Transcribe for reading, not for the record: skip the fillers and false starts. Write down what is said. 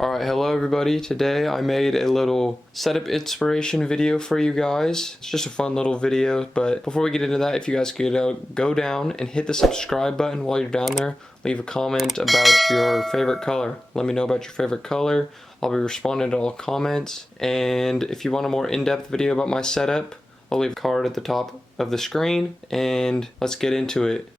Alright, hello everybody. Today I made a little setup inspiration video for you guys. It's just a fun little video, but before we get into that, if you guys could go down and hit the subscribe button while you're down there. Leave a comment about your favorite color. Let me know about your favorite color. I'll be responding to all comments. And if you want a more in-depth video about my setup, I'll leave a card at the top of the screen, and let's get into it.